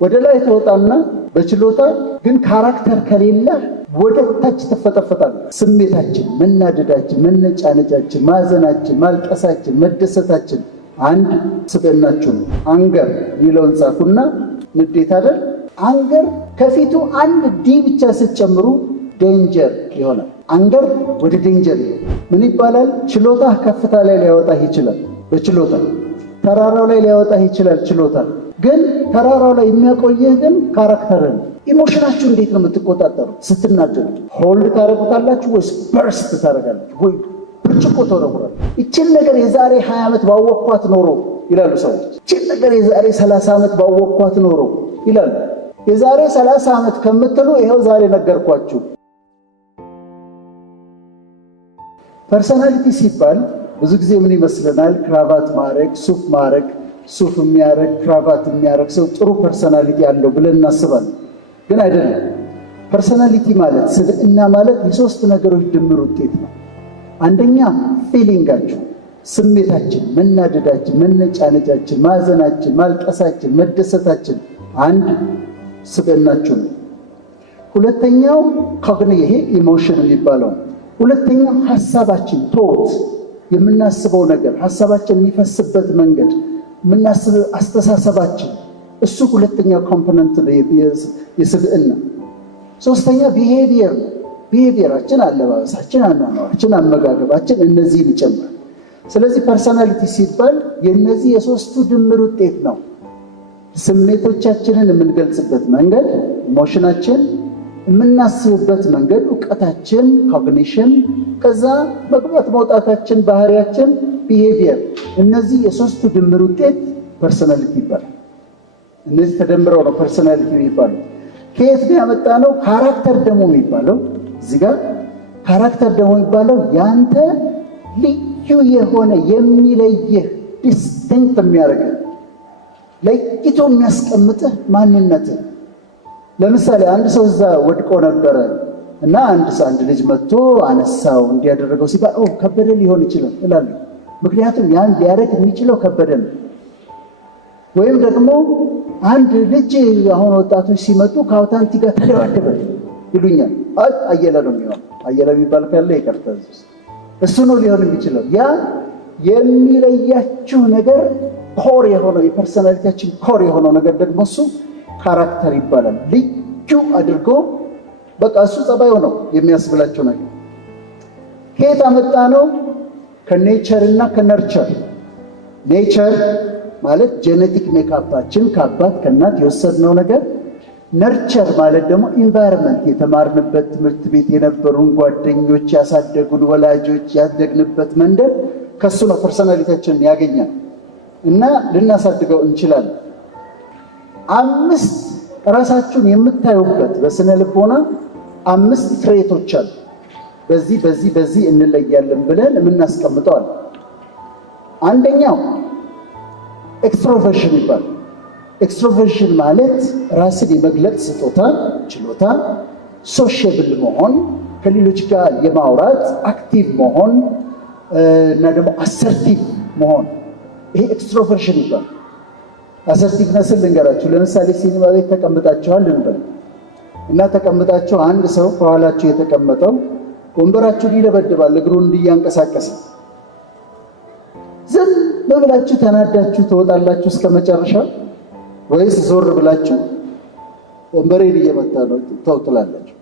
ወደ ላይ ተወጣና በችሎታ ግን ካራክተር ከሌለ ወደ ታች ተፈጠፈጣለህ። ስሜታችን፣ መናደዳችን፣ መነጫነጫችን፣ ማዘናችን፣ ማልቀሳችን፣ መደሰታችን አንድ ስብዕናችሁ ነው። አንገር የሚለውን ጻፉና ንዴት አይደል? አንገር ከፊቱ አንድ ዲ ብቻ ስትጨምሩ ዴንጀር ይሆናል። አንገር ወደ ዴንጀር ምን ይባላል? ችሎታ ከፍታ ላይ ሊያወጣህ ይችላል። በችሎታ ተራራው ላይ ሊያወጣህ ይችላል። ችሎታ ግን ተራራው ላይ የሚያቆየህ ግን ካራክተርን። ኢሞሽናችሁ እንዴት ነው የምትቆጣጠሩ? ስትናደዱ ሆልድ ታረጉታላችሁ ወይስ በርስት ታረጋላችሁ? ወይ ብርጭቆ ተወረውራል። ይችን ነገር የዛሬ 20 ዓመት ባወቅኳት ኖሮ ይላሉ ሰዎች። ይችን ነገር የዛሬ 30 ዓመት ባወቅኳት ኖሮ ይላሉ። የዛሬ 30 ዓመት ከምትሉ ይኸው ዛሬ ነገርኳችሁ። ፐርሰናሊቲ ሲባል ብዙ ጊዜ ምን ይመስለናል? ክራቫት ማረግ፣ ሱፍ ማረግ፣ ሱፍ የሚያረግ ክራቫት የሚያረግ ሰው ጥሩ ፐርሰናሊቲ አለው ብለን እናስባለን። ግን አይደለም። ፐርሰናሊቲ ማለት ስብዕና ማለት የሶስት ነገሮች ድምር ውጤት ነው። አንደኛ ፊሊንጋችሁ፣ ስሜታችን፣ መናደዳችን፣ መነጫነጫችን፣ ማዘናችን፣ ማልቀሳችን፣ መደሰታችን አንድ ስብዕናችሁ ነው። ሁለተኛው ይሄ ኢሞሽን የሚባለው። ሁለተኛው ሐሳባችን፣ ቶት የምናስበው ነገር፣ ሐሳባችን የሚፈስበት መንገድ፣ የምናስበው አስተሳሰባችን፣ እሱ ሁለተኛው ኮምፖነንት ነው የስብዕና። ሶስተኛ ቢሄቪየር ነው። ቢሄቪየራችን፣ አለባበሳችን፣ አኗኗራችን፣ አመጋገባችን እነዚህን ይጨምራል። ስለዚህ ፐርሰናሊቲ ሲባል የእነዚህ የሶስቱ ድምር ውጤት ነው። ስሜቶቻችንን የምንገልጽበት መንገድ ኢሞሽናችን፣ የምናስብበት መንገድ እውቀታችን ኮግኒሽን፣ ከዛ መግባት መውጣታችን ባህሪያችን ቢሄቪየር። እነዚህ የሶስቱ ድምር ውጤት ፐርሰናሊቲ ይባላል። እነዚህ ተደምረው ነው ፐርሰናሊቲ የሚባለው። ከየት ነው ያመጣ ነው? ካራክተር ደግሞ የሚባለው እዚህ ጋር ካራክተር ደግሞ የሚባለው ያንተ ልዩ የሆነ የሚለየህ ዲስቲንክት የሚያደርግህ ለይቶ የሚያስቀምጥህ ማንነትህ። ለምሳሌ አንድ ሰው እዛ ወድቆ ነበረ እና አንድ ልጅ መጥቶ አነሳው እንዲያደረገው ሲባል ከበደ ሊሆን ይችላል እላለሁ። ምክንያቱም ያን ሊያደርግ የሚችለው ከበደ ነው። ወይም ደግሞ አንድ ልጅ አሁን ወጣቶች ሲመጡ ከአውታንቲ ጋር ተደባደበ ይሉኛል። አየለ ነው የሚሆነው። አየለ የሚባል ካለ ይቀርታ እሱ ነው ሊሆን የሚችለው። ያ የሚለያችሁ ነገር ኮር የሆነው የፐርሰናሊቲያችን ኮር የሆነው ነገር ደግሞ እሱ ካራክተር ይባላል። ልዩ አድርጎ በቃ እሱ ጸባዩ ነው የሚያስብላቸው ነገር። ከየት አመጣ ነው? ከኔቸር እና ከነርቸር። ኔቸር ማለት ጄኔቲክ ሜካፓችን ከአባት ከእናት የወሰድነው ነገር። ነርቸር ማለት ደግሞ ኢንቫይሮንመንት፣ የተማርንበት ትምህርት ቤት የነበሩን ጓደኞች፣ ያሳደጉን ወላጆች፣ ያደግንበት መንደር፣ ከሱ ነው ፐርሰናሊቲያችንን ያገኛል እና ልናሳድገው እንችላለን። 5 ራሳችሁን የምታዩበት በስነ ልቦና 5 ትሬቶች አሉ። በዚህ እንለያለን ብለን የምናስቀምጠዋል። አንደኛው ኤክስትሮቨርሽን ይባላል። ኤክስትሮቨርሽን ማለት ራስን የመግለጽ ስጦታ፣ ችሎታ፣ ሶሻብል መሆን፣ ከሌሎች ጋር የማውራት አክቲቭ መሆን እና ደግሞ አሰርቲቭ መሆን፣ ይሄ ኤክስትሮቨርሽን ይባላል። አሰርቲቭነስን ልንገራችሁ። ለምሳሌ ሲኒማ ቤት ተቀምጣችኋል እንበል እና ተቀምጣችሁ አንድ ሰው ከኋላችሁ የተቀመጠው ወንበራችሁን ይደበድባል እግሩን እንዲያንቀሳቀስ። ዝም ብላችሁ ተናዳችሁ ትወጣላችሁ እስከ መጨረሻው ወይስ ዞር ብላችሁ ወንበሬን እየመታ ነው ትወጣላችሁ?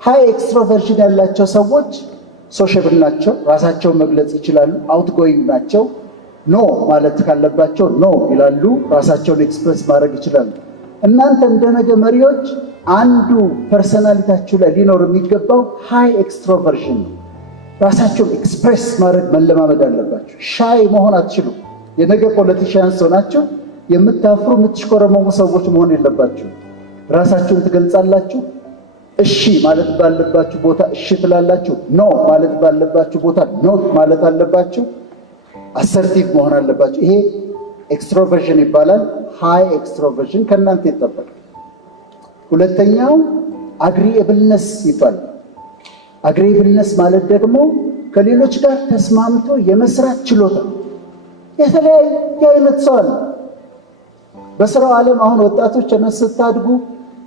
ሃይ ኤክስትሮቨርሽን ያላቸው ሰዎች ሶሻብል ናቸው፣ ራሳቸውን መግለጽ ይችላሉ፣ አውትጎይንግ ናቸው። ኖ ማለት ካለባቸው ኖ ይላሉ፣ ራሳቸውን ኤክስፕረስ ማድረግ ይችላሉ። እናንተ እንደነገ መሪዎች አንዱ ፐርሰናሊታችሁ ላይ ሊኖር የሚገባው ሃይ ኤክስትሮቨርሽን ነው። ራሳቸውን ኤክስፕሬስ ማድረግ መለማመድ አለባችሁ። ሻይ መሆን አትችሉም። የነገ ፖለቲሽያንስ ሆናችሁ የምታፍሩ የምትሽኮረመሙ ሰዎች መሆን የለባችሁ። ራሳችሁን ትገልጻላችሁ። እሺ ማለት ባለባችሁ ቦታ እሺ ትላላችሁ። ኖ ማለት ባለባችሁ ቦታ ኖ ማለት አለባችሁ። አሰርቲቭ መሆን አለባችሁ። ይሄ ኤክስትሮቨርሽን ይባላል። ሃይ ኤክስትሮቨርሽን ከእናንተ ይጠበቃል። ሁለተኛው አግሪኤብልነስ ይባላል። አግሪኤብልነስ ማለት ደግሞ ከሌሎች ጋር ተስማምቶ የመስራት ችሎታ። የተለያየ አይነት ሰው አለ። በስራው ዓለም አሁን ወጣቶች ስታድጉ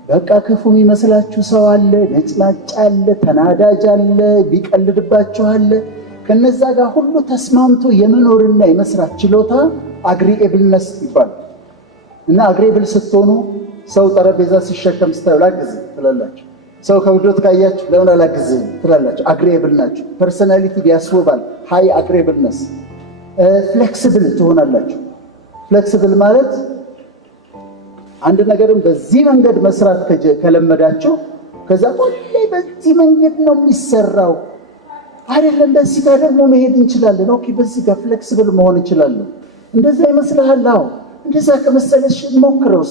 በቃ ክፉ የሚመስላችሁ ሰው አለ፣ ነጭናጫ አለ፣ ተናዳጅ አለ፣ ቢቀልድባችሁ አለ። ከነዛ ጋር ሁሉ ተስማምቶ የመኖርና የመስራት ችሎታ አግሪኤብልነስ ይባላል። እና አግሪኤብል ስትሆኑ ሰው ጠረጴዛ ሲሸከም ስታዩ ላግዝ ትላላችሁ። ሰው ከብዶት ካያችሁ ለምን አላግዝም ትላላችሁ። አግሪኤብል ናችሁ። ፐርሰናሊቲ ያስወባል። ሃይ አግሪኤብልነስ። ፍሌክሲብል ትሆናላችሁ። ፍሌክሲብል ማለት አንድ ነገርን በዚህ መንገድ መስራት ከለመዳችሁ ከዛ ሁሌ በዚህ መንገድ ነው የሚሰራው አይደለም፣ በዚህ ጋር ደግሞ መሄድ እንችላለን። ኦኬ በዚህ ጋር ፍሌክሲብል መሆን እንችላለን። እንደዛ ይመስልሃል? አዎ እንደዛ ከመሰለሽ ሞክረው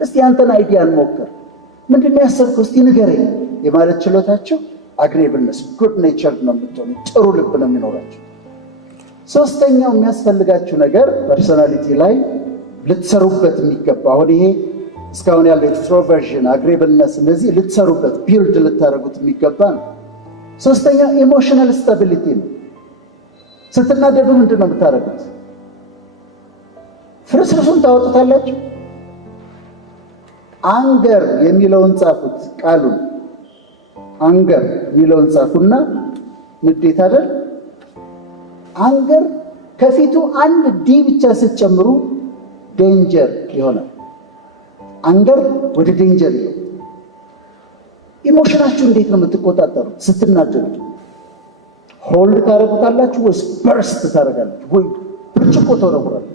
እስቲ አንተን አይዲያ እንሞክር። ምንድነው ያሰብከው? እስቲ ንገረኝ የማለት ችሎታቸው አግሪኤብልነስ፣ ጉድ ኔቸር ነው የምትሆኑ፣ ጥሩ ልብ ነው የሚኖራቸው። ሶስተኛው የሚያስፈልጋችሁ ነገር ፐርሶናሊቲ ላይ ልትሰሩበት የሚገባ አሁን ይሄ እስካሁን ያለው ኤክስትሮቨርዥን፣ አግሪኤብልነስ እነዚህ ልትሰሩበት ቢልድ ልታደርጉት የሚገባ ነው። ሶስተኛው ኢሞሽናል ስታቢሊቲ ነው። ስትናደዱ ምንድን ነው የምታደርጉት? ፍርስርሱን ታወጡታላችሁ። አንገር የሚለውን ጻፉት፣ ቃሉን አንገር የሚለውን ጻፉና ንዴት አይደል? አንገር ከፊቱ አንድ ዲ ብቻ ስትጨምሩ ዴንጀር ይሆናል። አንገር ወደ ዴንጀር ይሆናል። ኢሞሽናችሁ እንዴት ነው የምትቆጣጠሩት? ስትናደዱ ሆልድ ታደርጉታላችሁ ወይስ በርስት ታደርጋላችሁ ወይ ብርጭቆ ተወረውራላችሁ?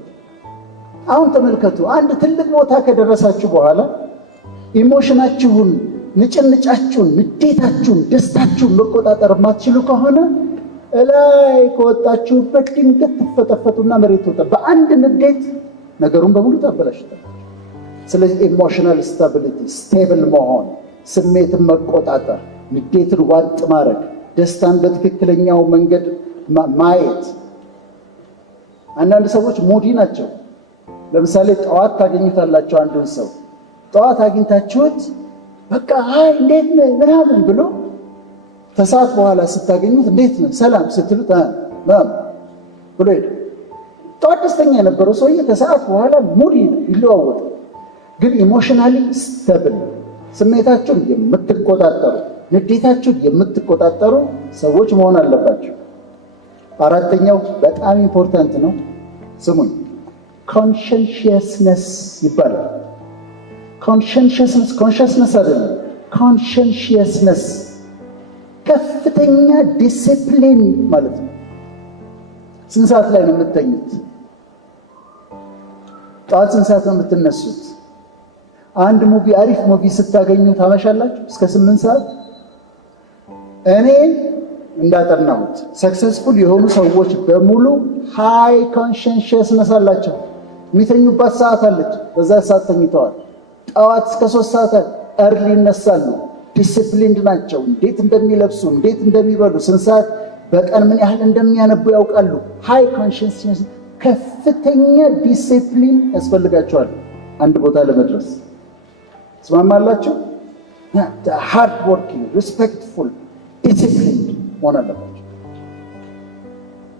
አሁን ተመልከቱ። አንድ ትልቅ ቦታ ከደረሳችሁ በኋላ ኢሞሽናችሁን፣ ንጭንጫችሁን፣ ንዴታችሁን፣ ደስታችሁን መቆጣጠር የማትችሉ ከሆነ እላይ ከወጣችሁበት ድንገት ትፈጠፈጡና መሬት ወጣ በአንድ ንዴት ነገሩን በሙሉ ታበላሽታላችሁ። ስለዚህ ኢሞሽናል ስታቢሊቲ፣ ስቴብል መሆን፣ ስሜትን መቆጣጠር፣ ንዴትን ዋጥ ማድረግ፣ ደስታን በትክክለኛው መንገድ ማየት። አንዳንድ ሰዎች ሙዲ ናቸው። ለምሳሌ ጠዋት ታገኙታላችሁ። አንዱን ሰው ጠዋት አግኝታችሁት በቃ አይ እንዴት ነህ ምናምን ብሎ ከሰዓት በኋላ ስታገኙት እንዴት ነህ ሰላም ስትሉት ምናምን ብሎ ሄደ። ጠዋት ደስተኛ የነበረው ሰውዬ ከሰዓት በኋላ ሙዲ ይለዋወጣል። ግን ኢሞሽናሊ ስተብል፣ ስሜታችሁን የምትቆጣጠሩ፣ ንዴታችሁን የምትቆጣጠሩ ሰዎች መሆን አለባቸው። አራተኛው በጣም ኢምፖርታንት ነው፣ ስሙኝ። ኮንሸንሽየስነስ ይባላል። ኮንሸንሽየስነስ አይደለም፣ ኮንሸንሽየስነስ ከፍተኛ ዲሲፕሊን ማለት ነው። ስንት ሰዓት ላይ ነው የምትተኙት? ጠዋት ስንት ሰዓት ነው የምትነሱት? አንድ ሙቪ፣ አሪፍ ሙቪ ስታገኙ ታመሻላችሁ እስከ 8 ሰዓት። እኔ እንዳጠናሁት ሰክሰስፉል የሆኑ ሰዎች በሙሉ ሃይ ኮንሸንሽየስነስ አላቸው። የሚተኙባት ሰዓት አለች፣ በዛ ሰዓት ተኝተዋል። ጠዋት እስከ 3 ሰዓት እርሊ ይነሳሉ። ዲሲፕሊንድ ናቸው። እንዴት እንደሚለብሱ፣ እንዴት እንደሚበሉ፣ ስንት ሰዓት በቀን ምን ያህል እንደሚያነቡ ያውቃሉ። ሃይ ኮንሸንሽየስ፣ ከፍተኛ ዲሲፕሊን ያስፈልጋቸዋል አንድ ቦታ ለመድረስ። ስማማላችሁ? ሃርድ ወርኪንግ፣ ሪስፔክትፉል፣ ዲሲፕሊንድ መሆን አለባቸው።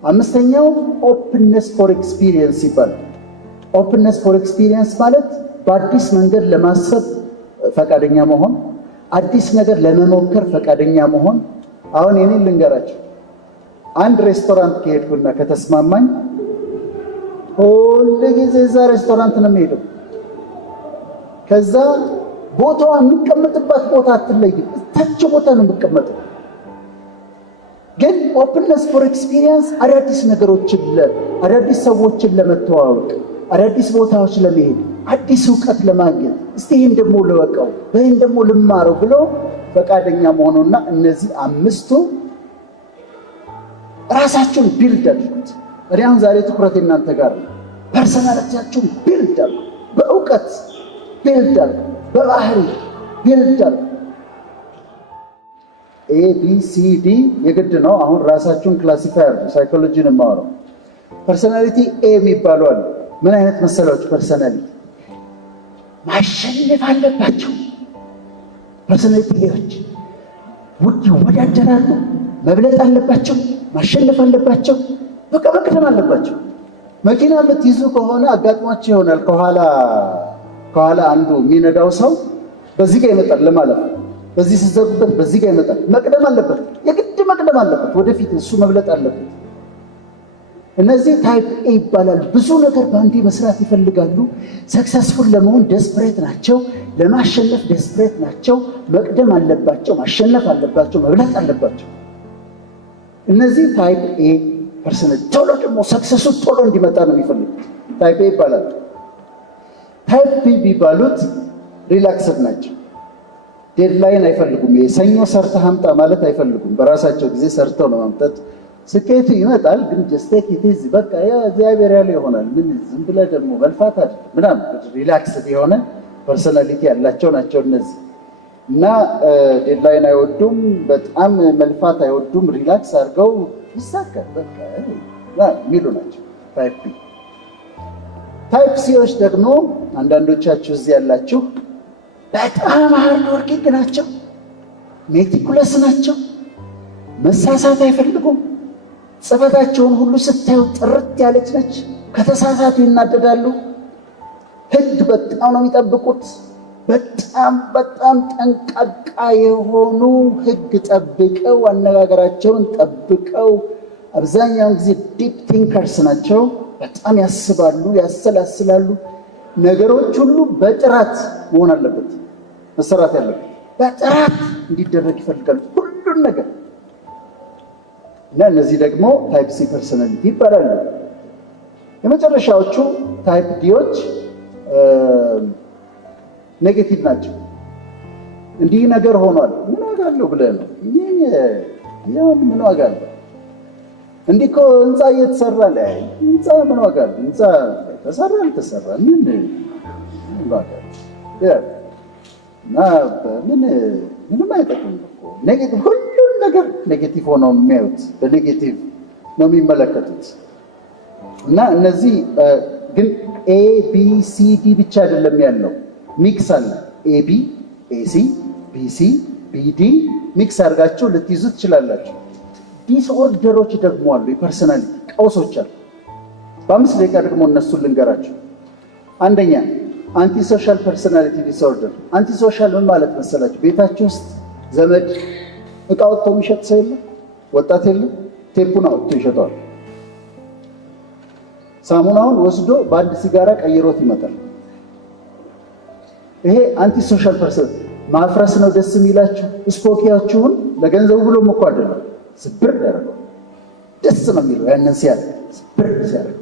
አምስተኛው ኦፕንነስ ፎር ኤክስፒሪየንስ ይባላል። ኦፕንነስ ፎር ኤክስፒሪየንስ ማለት በአዲስ መንገድ ለማሰብ ፈቃደኛ መሆን፣ አዲስ ነገር ለመሞከር ፈቃደኛ መሆን። አሁን የኔን ልንገራችሁ። አንድ ሬስቶራንት ከሄድኩና ከተስማማኝ ሁል ጊዜ እዛ ሬስቶራንት ነው የምሄደው። ከዛ ቦታዋ የምቀመጥባት ቦታ አትለይም፣ እታች ቦታ ነው የምቀመጠው። ግን ኦፕንነስ ፎር ኤክስፒሪየንስ አዳዲስ ነገሮችን፣ አዳዲስ ሰዎችን ለመተዋወቅ፣ አዳዲስ ቦታዎች ለመሄድ፣ አዲስ እውቀት ለማግኘት፣ እስቲ ይህን ደግሞ ልወቀው፣ ይህን ደግሞ ልማረው ብሎ ፈቃደኛ መሆኑና እነዚህ አምስቱ ራሳችሁን ቢልድ አድርጉት። እኔ አሁን ዛሬ ትኩረት እናንተ ጋር ነው። ፐርሰናሊቲያችሁን ቢልድ አድርጉ፣ በእውቀት ቢልድ አድርጉ፣ በባህሪ ቢልድ አድርጉ። ABCD የግድ ነው። አሁን ራሳችሁን ክላሲፋይ አድርጉ። ሳይኮሎጂን የማወራው ፐርሰናሊቲ ኤ የሚባሉ አሉ። ምን አይነት መሰላችሁ? ፐርሰናሊቲ ማሸነፍ አለባቸው። ፐርሰናሊቲ ኤዎች ይወዳደራሉ፣ መብለጥ አለባቸው፣ ማሸነፍ አለባቸው፣ በቃ መቅደም አለባቸው። መኪና የምትይዙ ከሆነ አጋጥሟቸው ይሆናል። ከኋላ ከኋላ አንዱ የሚነዳው ሰው በዚህ ጋር ይመጣል ለማለት ነው። በዚህ ሲዘጉበት በዚህ ጋር ይመጣል። መቅደም አለበት፣ የግድ መቅደም አለበት። ወደፊት እሱ መብለጥ አለበት። እነዚህ ታይፕ ኤ ይባላል። ብዙ ነገር በአንዴ መስራት ይፈልጋሉ። ሰክሰስፉል ለመሆን ደስፕሬት ናቸው። ለማሸነፍ ደስፕሬት ናቸው። መቅደም አለባቸው፣ ማሸነፍ አለባቸው፣ መብለጥ አለባቸው። እነዚህ ታይፕ ኤ ፐርሰናል። ቶሎ ደግሞ ሰክሰሱ ቶሎ እንዲመጣ ነው የሚፈልጉት። ታይፕ ኤ ይባላል። ታይፕ ቢ ቢባሉት ሪላክስድ ናቸው። ዴድላይን አይፈልጉም። የሰኞ ሰርተህ አምጣ ማለት አይፈልጉም። በራሳቸው ጊዜ ሰርተው ነው ማምጣት። ስኬቱ ይመጣል፣ ግን ጀስቴክ ኢትዝ በቃ እግዚአብሔር ያለ ይሆናል። ምን ዝም ብለህ ደግሞ መልፋት አይደል ምናምን። ሪላክስድ የሆነ ፐርሰናሊቲ ያላቸው ናቸው እነዚህ እና ዴድላይን አይወዱም፣ በጣም መልፋት አይወዱም። ሪላክስ አድርገው ይሳካል በቃ የሚሉ ናቸው ታይፕ ቢ። ታይፕ ሲዎች ደግሞ አንዳንዶቻችሁ እዚህ ያላችሁ በጣም ሃርድ ወርኪንግ ናቸው፣ ሜቲኩለስ ናቸው፣ መሳሳት አይፈልጉም። ጽፈታቸውን ሁሉ ስታዩ ጥርት ያለች ነች። ከተሳሳቱ ይናደዳሉ። ሕግ በጣም ነው የሚጠብቁት። በጣም በጣም ጠንቃቃ የሆኑ ሕግ ጠብቀው አነጋገራቸውን ጠብቀው አብዛኛውን ጊዜ ዲፕ ቲንከርስ ናቸው። በጣም ያስባሉ፣ ያሰላስላሉ። ነገሮች ሁሉ በጥራት መሆን አለበት፣ መሰራት ያለበት በጥራት እንዲደረግ ይፈልጋሉ ሁሉን ነገር እና እነዚህ ደግሞ ታይፕ ሲ ፐርሰናሊቲ ይባላሉ። የመጨረሻዎቹ ታይፕ ዲዎች ኔጌቲቭ ናቸው። እንዲህ ነገር ሆኗል ምን ዋጋ አለው ብለህ ነው ይሄን ምን ዋጋ አለው? እንዲህ እኮ ህንፃ እየተሰራ ላይ ህንፃ ምን ዋጋ አለው? ህንፃ ተሰራ አልተሰራ ምን ዋጋ አለው? እና ምንም አይጠቅም እኮ ኔጌቲቭ ሁሉም ነገር ኔጌቲቭ ሆነው የሚያዩት በኔጌቲቭ ነው የሚመለከቱት። እና እነዚህ ግን ኤ ቢ ሲ ዲ ብቻ አይደለም ያለው፣ ሚክስ አለ። ኤ ቢ ኤ ሲ ቢ ሲ ቢ ዲ ሚክስ አድርጋችሁ ልትይዙ ትችላላችሁ። ዲስኦርደሮች ደግሞ አሉ፣ የፐርሰናሊቲ ቀውሶች አሉ። በ5 ደቂቃ ደግሞ እነሱን ልንገራችሁ። አንደኛ አንቲ ሶሻል ፐርሰናሊቲ ዲስኦርደር። አንቲ ሶሻል ምን ማለት መሰላችሁ? ቤታችሁ ውስጥ ዘመድ እቃ ወጥቶ የሚሸጥ ሰው የለም፣ ወጣት የለም፣ ቴፑን አውጥቶ ይሸጠዋል። ሳሙናውን ወስዶ በአንድ ሲጋራ ቀይሮት ይመጣል። ይሄ አንቲ ሶሻል ፐርሰን ማፍረስ ነው ደስ የሚላችሁ። ስፖኪያችሁን ለገንዘቡ ብሎ እኮ አይደለም፣ ስብር ያደርገው ደስ ነው የሚለው ያንን ሲያደርግ ስብር ሲያደርግ።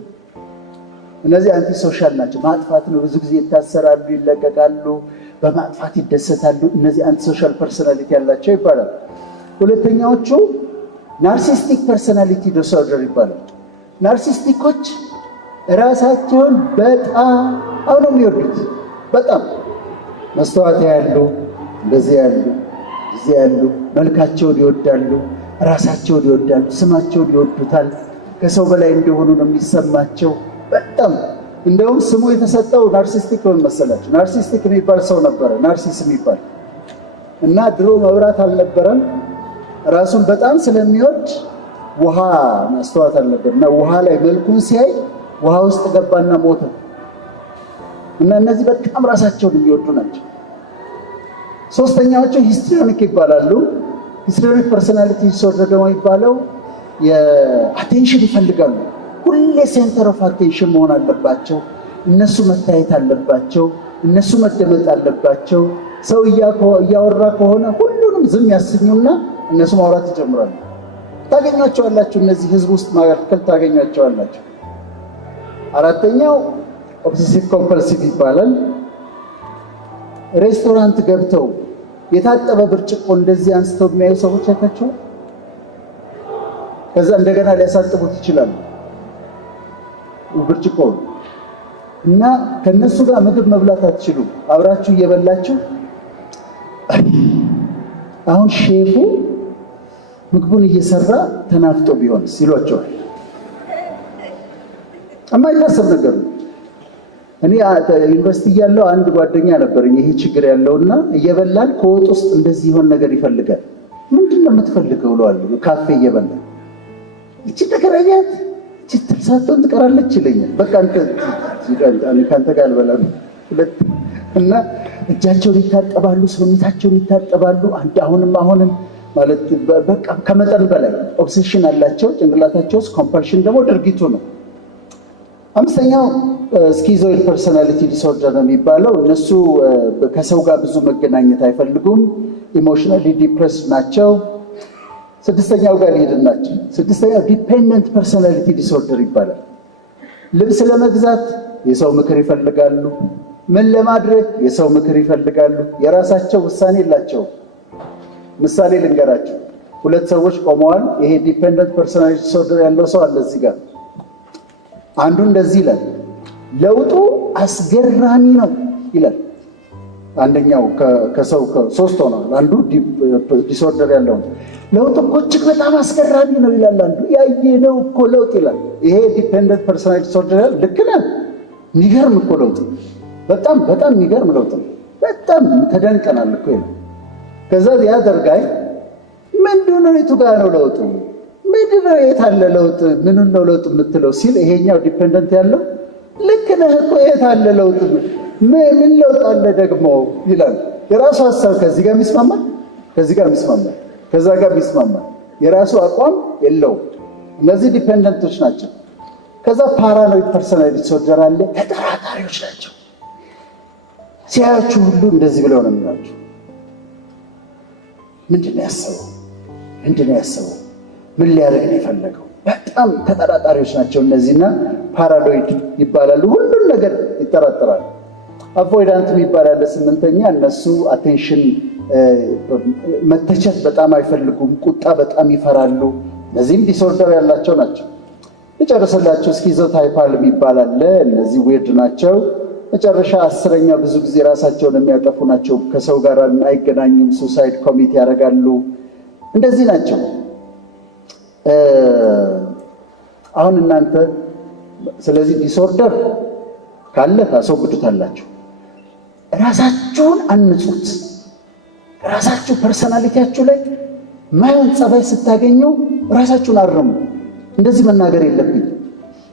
እነዚህ አንቲ ሶሻል ናቸው። ማጥፋት ነው። ብዙ ጊዜ ይታሰራሉ፣ ይለቀቃሉ፣ በማጥፋት ይደሰታሉ። እነዚህ አንቲ ሶሻል ፐርሰናሊቲ ያላቸው ይባላል። ሁለተኛዎቹ ናርሲስቲክ ፐርሰናሊቲ ዲስኦርደር ይባላል። ናርሲስቲኮች ራሳቸውን በጣም ነው የሚወዱት። በጣም መስተዋት ያሉ እንደዚህ ያሉ እዚህ ያሉ መልካቸውን ይወዳሉ፣ ራሳቸውን ይወዳሉ፣ ስማቸውን ይወዱታል። ከሰው በላይ እንደሆኑ ነው የሚሰማቸው። በጣም እንደውም ስሙ የተሰጠው ናርሲስቲክ ምን መሰላችሁ? ናርሲስቲክ የሚባል ሰው ነበረ፣ ናርሲስ የሚባል እና ድሮ መብራት አልነበረም። ራሱን በጣም ስለሚወድ ውሃ ማስተዋት አልነበር እና ውሃ ላይ መልኩን ሲያይ ውሃ ውስጥ ገባና ሞተ። እና እነዚህ በጣም ራሳቸውን የሚወዱ ናቸው። ሶስተኛዎቹ ሂስትሪዮኒክ ይባላሉ። ሂስትሪዮኒክ ፐርሰናሊቲ ዲስኦርደር ደግሞ የሚባለው የአቴንሽን ይፈልጋሉ። ሁሌ ሴንተር ኦፍ አቴንሽን መሆን አለባቸው። እነሱ መታየት አለባቸው። እነሱ መደመጥ አለባቸው። ሰው እያወራ ከሆነ ሁሉንም ዝም ያሰኙና እነሱ ማውራት ይጀምራሉ። ታገኟቸዋላችሁ። እነዚህ ህዝብ ውስጥ መካከል ታገኟቸዋላችሁ። አራተኛው ኦብሰሲቭ ኮምፐልሲቭ ይባላል። ሬስቶራንት ገብተው የታጠበ ብርጭቆ እንደዚህ አንስተው የሚያዩ ሰዎች አይታችኋል? ከዛ እንደገና ሊያሳጥቡት ይችላሉ ብርጭቆ እና ከነሱ ጋር ምግብ መብላት አትችሉም። አብራችሁ እየበላችሁ አሁን ሼፉ ምግቡን እየሰራ ተናፍጦ ቢሆንስ ይሏቸዋል። የማይታሰብ ነገር ነው። እኔ ዩኒቨርሲቲ እያለሁ አንድ ጓደኛ ነበረኝ ይሄ ችግር ያለውና እየበላን ከወጥ ውስጥ እንደዚህ ይሆን ነገር ይፈልጋል። ምንድን ነው የምትፈልገው እለዋለሁ። ካፌ እየበላ እቺ ተከራያት እቺ ሳትሆን ትቀራለች ይለኛል። በቃ አንተ ጋር አልበላም። እና እጃቸውን ይታጠባሉ፣ ሰውነታቸውን ይታጠባሉ። አሁንም ማለት በቃ ከመጠን በላይ ኦብሴሽን አላቸው ጭንቅላታቸው ውስጥ። ኮምፐልሽን ደግሞ ድርጊቱ ነው። አምስተኛው ስኪዞይድ ፐርሶናሊቲ ዲስኦርደር ነው የሚባለው። እነሱ ከሰው ጋር ብዙ መገናኘት አይፈልጉም፣ ኢሞሽናሊ ዲፕሬስድ ናቸው። ስድስተኛው ጋር ሊሄድናቸው። ስድስተኛው ዲፔንደንት ፐርሶናሊቲ ዲስኦርደር ይባላል። ልብስ ለመግዛት የሰው ምክር ይፈልጋሉ። ምን ለማድረግ የሰው ምክር ይፈልጋሉ። የራሳቸው ውሳኔ የላቸውም። ምሳሌ ልንገራቸው። ሁለት ሰዎች ቆመዋል። ይሄ ዲፔንደንት ፐርሶናሊቲ ዲስኦርደር ያለው ሰው አለ እዚህ ጋር። አንዱ እንደዚህ ይላል፣ ለውጡ አስገራሚ ነው ይላል። አንደኛው ከሰው ሶስት ሆኗል። አንዱ ዲስኦርደር ያለው ለውጥ እኮ እጅግ በጣም አስገራሚ ነው ይላል። አንዱ ያየነው እኮ ለውጥ ይላል። ይሄ ዲፔንደንት ፐርሶናሊቲ ዲስኦርደር ያለው ልክ ነህ፣ የሚገርም እኮ ለውጥ፣ በጣም የሚገርም ለውጥ ነው፣ በጣም ተደንቀናል እኮ ይላል። ከዛ ያደርጋይ ምንድነው የቱ ጋር ነው ለውጡ? ምንድነው የት አለ ለውጥ? ምኑን ነው ለውጥ የምትለው ሲል ይሄኛው ዲፔንደንት ያለው ልክ ነህ እኮ የት አለ ለውጥ? ምን ለውጥ አለ ደግሞ ይላል። የራሱ ሐሳብ ከዚህ ጋር የሚስማማል፣ ከዚህ ጋር የሚስማማል፣ ከዛ ጋር የሚስማማል። የራሱ አቋም የለውም። እነዚህ ዲፔንደንቶች ናቸው። ከዛ ፓራኖይድ ፐርሶናሊቲ ዲስኦርደር አለ። ተጠራጣሪዎች ናቸው። ሲያያችሁ ሁሉ እንደዚህ ብለው ነው የሚላችሁ። ምንድነው ያሰበው? ምን ሊያደርግ ነው የፈለገው? በጣም ተጠራጣሪዎች ናቸው እነዚህና ፓራኖይድ ይባላሉ። ሁሉም ነገር ይጠራጠራሉ። አቮይዳንት የሚባል ያለ ስምንተኛ፣ እነሱ አቴንሽን መተቸት በጣም አይፈልጉም፣ ቁጣ በጣም ይፈራሉ። እነዚህም ዲስኦርደር ያላቸው ናቸው። ልጨርስላቸው። ስኪዞታይፓል የሚባል አለ። እነዚህ ዌርድ ናቸው። መጨረሻ አስረኛ፣ ብዙ ጊዜ ራሳቸውን የሚያጠፉ ናቸው። ከሰው ጋር አይገናኙም፣ ሱሳይድ ኮሚት ያደርጋሉ። እንደዚህ ናቸው። አሁን እናንተ ስለዚህ ዲስኦርደር ካለ ታስወግዱታላችሁ። ራሳችሁን አንጹት። ራሳችሁ ፐርሰናሊቲያችሁ ላይ ማይሆን ጸባይ ስታገኙ ራሳችሁን አርሙ። እንደዚህ መናገር የለብኝም፣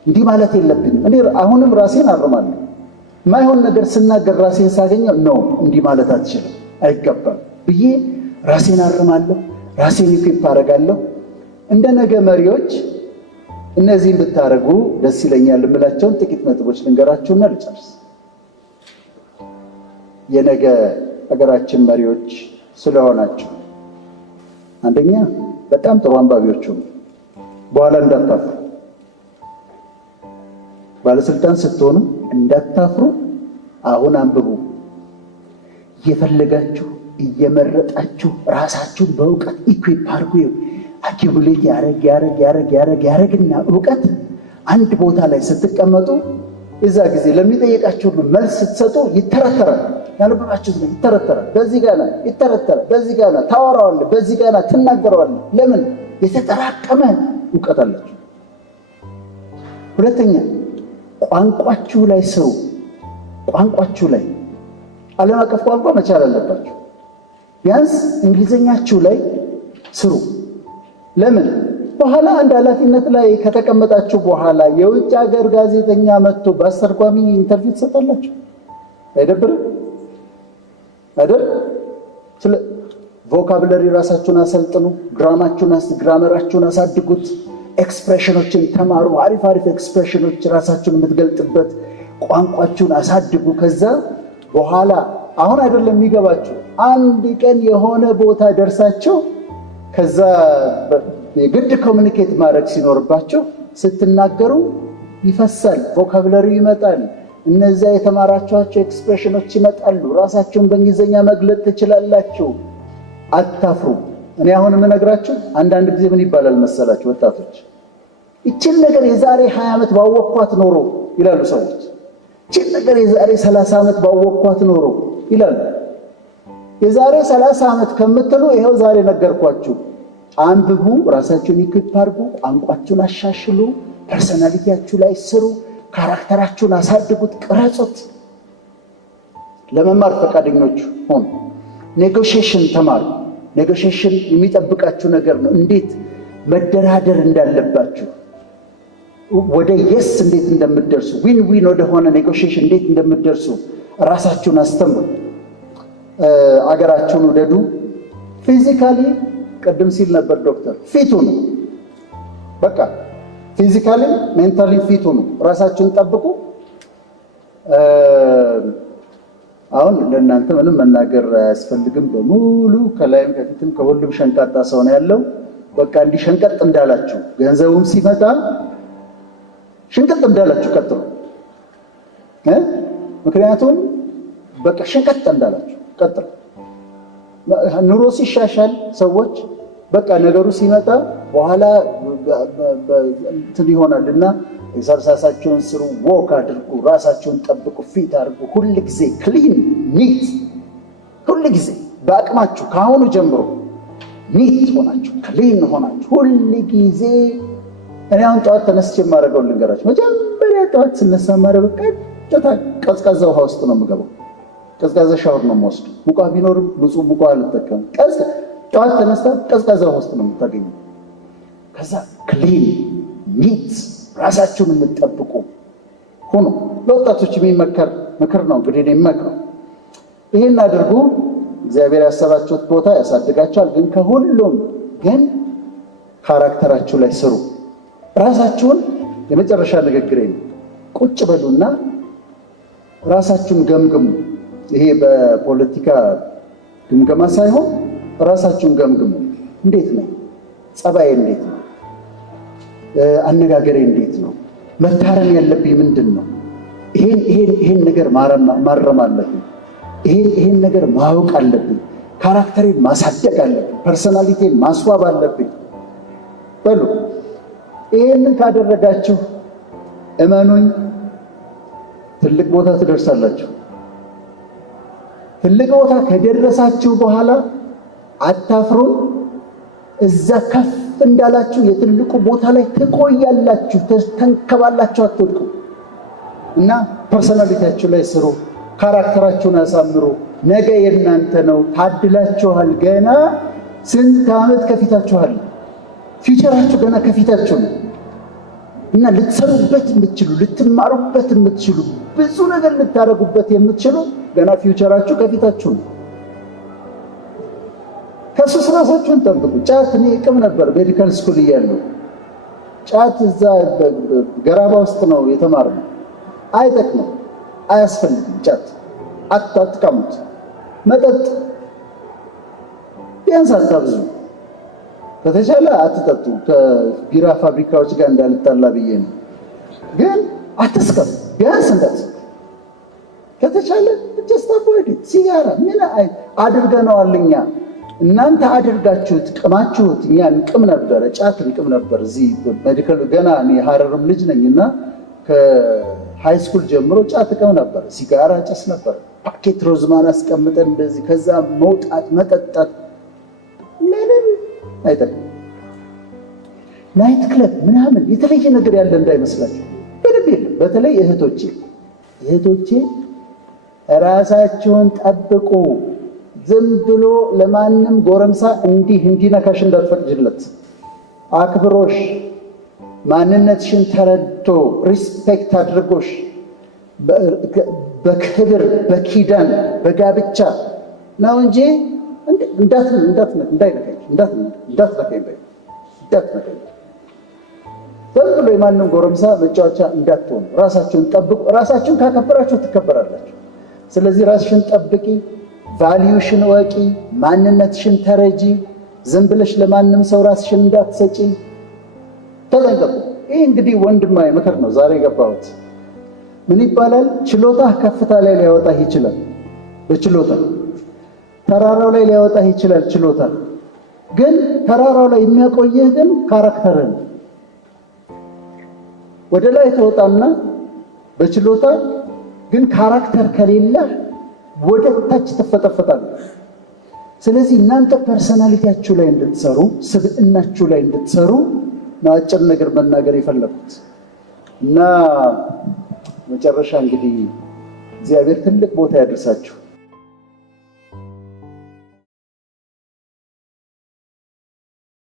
እንዲህ ማለት የለብኝም። እኔ አሁንም ራሴን አርማለሁ። ማይሆን ነገር ስናገር ራሴን ሳገኘው ነው እንዲህ ማለት አትችልም፣ አይገባም ብዬ ራሴን አርማለሁ፣ ራሴን ኢኩዊፕ አደርጋለሁ። እንደ ነገ መሪዎች እነዚህን ብታደርጉ ደስ ይለኛል የምላቸውን ጥቂት ነጥቦች ልንገራችሁና ልጨርስ። የነገ ሀገራችን መሪዎች ስለሆናችሁ፣ አንደኛ በጣም ጥሩ አንባቢዎች ሁኑ። በኋላ እንዳታፍሩ። ባለስልጣን ስትሆኑ እንዳታፍሩ። አሁን አንብቡ። እየፈለጋችሁ እየመረጣችሁ ራሳችሁን በእውቀት ኢኩዊፕ አድርጉ። አኪሙሌት ያረግና እውቀት አንድ ቦታ ላይ ስትቀመጡ እዛ ጊዜ ለሚጠይቃችሁ ሁሉ መልስ ስትሰጡ ይተረተራል። ያነበባችሁት ነው ይተረተራል። በዚህ ጋር ይተረተራል፣ በዚህ ጋር ታወራዋለህ፣ በዚህ ጋር ትናገረዋለህ። ለምን? የተጠራቀመ እውቀት አላችሁ። ሁለተኛ ቋንቋችሁ ላይ ስሩ። ቋንቋችሁ ላይ ዓለም አቀፍ ቋንቋ መቻል አለባችሁ። ቢያንስ እንግሊዘኛችሁ ላይ ስሩ። ለምን? በኋላ አንድ ኃላፊነት ላይ ከተቀመጣችሁ በኋላ የውጭ ሀገር ጋዜጠኛ መጥቶ በአስተርጓሚ ኢንተርቪው ትሰጣላችሁ። አይደብርም? አይደል? ስለ ቮካብለሪ ራሳችሁን አሰልጥኑ። ግራመራችሁን አሳድጉት። ኤክስፕሬሽኖችን ተማሩ። አሪፍ ኤክስፕሬሽኖች ራሳችሁን የምትገልጥበት ቋንቋችሁን አሳድጉ። ከዛ በኋላ አሁን አይደለም የሚገባችሁ፣ አንድ ቀን የሆነ ቦታ ደርሳችሁ ከዛ የግድ ኮሚኒኬት ማድረግ ሲኖርባችሁ ስትናገሩ ይፈሳል፣ ቮካብለሪው ይመጣል፣ እነዚያ የተማራችኋቸው ኤክስፕሬሽኖች ይመጣሉ። ራሳችሁን በእንግሊዝኛ መግለጥ ትችላላችሁ። አታፍሩ። እኔ አሁን የምነግራችሁ አንዳንድ ጊዜ ምን ይባላል መሰላችሁ ወጣቶች፣ ይችን ነገር የዛሬ 20 ዓመት ባወቅኳት ኖሮ ይላሉ ሰዎች። ይችን ነገር የዛሬ 30 ዓመት ባወቅኳት ኖሮ ይላሉ። የዛሬ 30 ዓመት ከምትሉ ይኸው ዛሬ ነገርኳችሁ። አንብቡ፣ ራሳችሁን ኢኩዊፕ አድርጉ፣ ቋንቋችሁን አሻሽሉ፣ ፐርሰናሊቲያችሁ ላይ ስሩ፣ ካራክተራችሁን አሳድጉት፣ ቅረጹት። ለመማር ፈቃደኞች ሆኑ። ኔጎሽዬሽን ተማሩ። ኔጎሽዬሽን የሚጠብቃችሁ ነገር ነው። እንዴት መደራደር እንዳለባችሁ፣ ወደ የስ እንዴት እንደምትደርሱ፣ ዊን ዊን ወደሆነ ኔጎሽዬሽን እንዴት እንደምትደርሱ ራሳችሁን አስተምሩ፣ አገራችሁን ውደዱ። ፊዚካሊ ቅድም ሲል ነበር ዶክተር ፊቱ ነው። በቃ ፊዚካሊ ሜንታሊ ፊቱ ነው። ራሳችሁን ጠብቁ። አሁን ለእናንተ ምንም መናገር አያስፈልግም። በሙሉ ከላይም ከፊትም ከሁሉም ሸንቃጣ ሰው ነው ያለው። በቃ እንዲህ ሸንቀጥ እንዳላችሁ ገንዘቡም ሲመጣ ሸንቀጥ እንዳላችሁ ቀጥሉ። ምክንያቱም በቃ ሸንቀጥ እንዳላችሁ ቀጥሉ። ኑሮ ሲሻሻል ሰዎች በቃ ነገሩ ሲመጣ በኋላ እንትን ይሆናልና የሰርሳሳቸውን ስሩ፣ ወክ አድርጉ፣ ራሳቸውን ጠብቁ፣ ፊት አድርጉ። ሁል ጊዜ ክሊን ኒት፣ ሁል ጊዜ በአቅማችሁ ከአሁኑ ጀምሮ ኒት ሆናችሁ ክሊን ሆናችሁ ሁል ጊዜ። እኔ አሁን ጠዋት ተነስቼ የማደርገው ልንገራችሁ። መጀመሪያ ጠዋት ስነሳ የማደርገው ቀጥታ ቀዝቃዛ ውሃ ውስጥ ነው የምገባው። ቀዝቃዛ ሻወር ነው የምወስደው። ሙቋ ቢኖርም ንጹህ ሙቋ አልጠቀምም። ጠዋት ተነስታ ቀዝቃዛ ውሃ ውስጥ ነው የምታገኘው። ከዛ ክሊን ኒት ራሳችሁን የምትጠብቁ ሁኑ። ለወጣቶች የሚመከር ምክር ነው እንግዲህ የሚመክረው። ይህን አድርጉ። እግዚአብሔር ያሰባችሁት ቦታ ያሳድጋችኋል። ግን ከሁሉም ግን ካራክተራችሁ ላይ ስሩ። ራሳችሁን የመጨረሻ ንግግሬ ነው። ቁጭ በሉና ራሳችሁን ገምግሙ። ይሄ በፖለቲካ ግምገማ ሳይሆን ራሳችሁን ገምግሙ። እንዴት ነው? ጸባዬ እንዴት ነው? አነጋገሬ እንዴት ነው? መታረም ያለብኝ ምንድን ነው? ይሄን ነገር ማረም አለብኝ። ይሄን ነገር ማወቅ አለብኝ። ካራክተሬን ማሳደግ አለብኝ። ፐርሰናሊቲን ማስዋብ አለብኝ በሉ። ይሄንን ካደረጋችሁ እመኑኝ ትልቅ ቦታ ትደርሳላችሁ። ትልቅ ቦታ ከደረሳችሁ በኋላ አታፍሩም። እዛ ከፍ እንዳላችሁ የትልቁ ቦታ ላይ ትቆያላችሁ። ተንከባላችሁ አትወድቁ። እና ፐርሰናሊቲያችሁ ላይ ስሩ። ካራክተራችሁን አሳምሩ። ነገ የእናንተ ነው። ታድላችኋል። ገና ስንት ዓመት ከፊታችኋል። ፊውቸራችሁ ገና ከፊታችሁ ነው እና ልትሰሩበት የምትችሉ ልትማሩበት የምትችሉ ብዙ ነገር ልታደርጉበት የምትችሉ ገና ፊውቸራችሁ ከፊታችሁ ነው። ከሱስ ራሳችሁን ጠብቁ። ጫት እኔ እቅም ነበር ሜዲካል ስኩል እያለሁ። ጫት እዛ ገራባ ውስጥ ነው የተማርነው። አይጠቅምም፣ አያስፈልግም። ጫት አትቃሙት። መጠጥ ቢያንስ አታብዙ። ከተቻለ አትጠጡ። ከቢራ ፋብሪካዎች ጋር እንዳልጣላ ብዬ ነው። ግን አትስከም፣ ቢያንስ እንዳትስከም። ከተቻለ ጀስት አቮይድ። ሲጋራ ምን አድርገነዋል እኛ። እናንተ አድርጋችሁት ቅማችሁት። እኛ እንቅም ነበረ፣ ጫት እንቅም ነበር። እዚህ ሜዲካል ገና እኔ ሀረርም ልጅ ነኝና ከሃይ ስኩል ጀምሮ ጫት እቅም ነበር። ሲጋራ ጨስ ነበር። ፓኬት ሮዝማን አስቀምጠን እንደዚህ፣ ከዛ መውጣት መጠጣት ምንም አይጠቅም። ናይት ክለብ ምናምን የተለየ ነገር ያለ እንዳይመስላችሁ ምንም የለም። በተለይ እህቶቼ ራሳችሁን ጠብቁ። ዝም ብሎ ለማንም ጎረምሳ እንዲነካሽ እንዳትፈቅጅለት። አክብሮሽ፣ ማንነትሽን ተረድቶ ሪስፔክት አድርጎሽ በክብር በኪዳን በጋብቻ ነው እንጂ እንዳትነካኝ። ዝም ብሎ የማንም ጎረምሳ መጫወቻ እንዳትሆኑ። ራሳችሁን ጠብቁ። ራሳችሁን ካከበራችሁ ትከበራላችሁ። ስለዚህ ራስሽን ጠብቂ። ቫልዩሽን ወቂ። ማንነትሽን ተረጂ። ዝም ብለሽ ለማንም ሰው ራስሽን እንዳትሰጪ ተጠንቀቁ። ይህ እንግዲህ ወንድማዊ ምክር ነው ዛሬ የገባሁት። ምን ይባላል? ችሎታህ ከፍታ ላይ ሊያወጣህ ይችላል። በችሎታ ተራራው ላይ ሊያወጣህ ይችላል። ችሎታ ግን ተራራው ላይ የሚያቆየህ ግን ካራክተርህ ነው። ወደ ላይ ተወጣና በችሎታ ግን ካራክተር ከሌለህ ወደ ታች ትፈጠፈጣለህ። ስለዚህ እናንተ ፐርሰናሊቲያችሁ ላይ እንድትሰሩ፣ ስብዕናችሁ ላይ እንድትሰሩ ነው አጭር ነገር መናገር የፈለኩት። እና መጨረሻ እንግዲህ እግዚአብሔር ትልቅ ቦታ ያደርሳችሁ።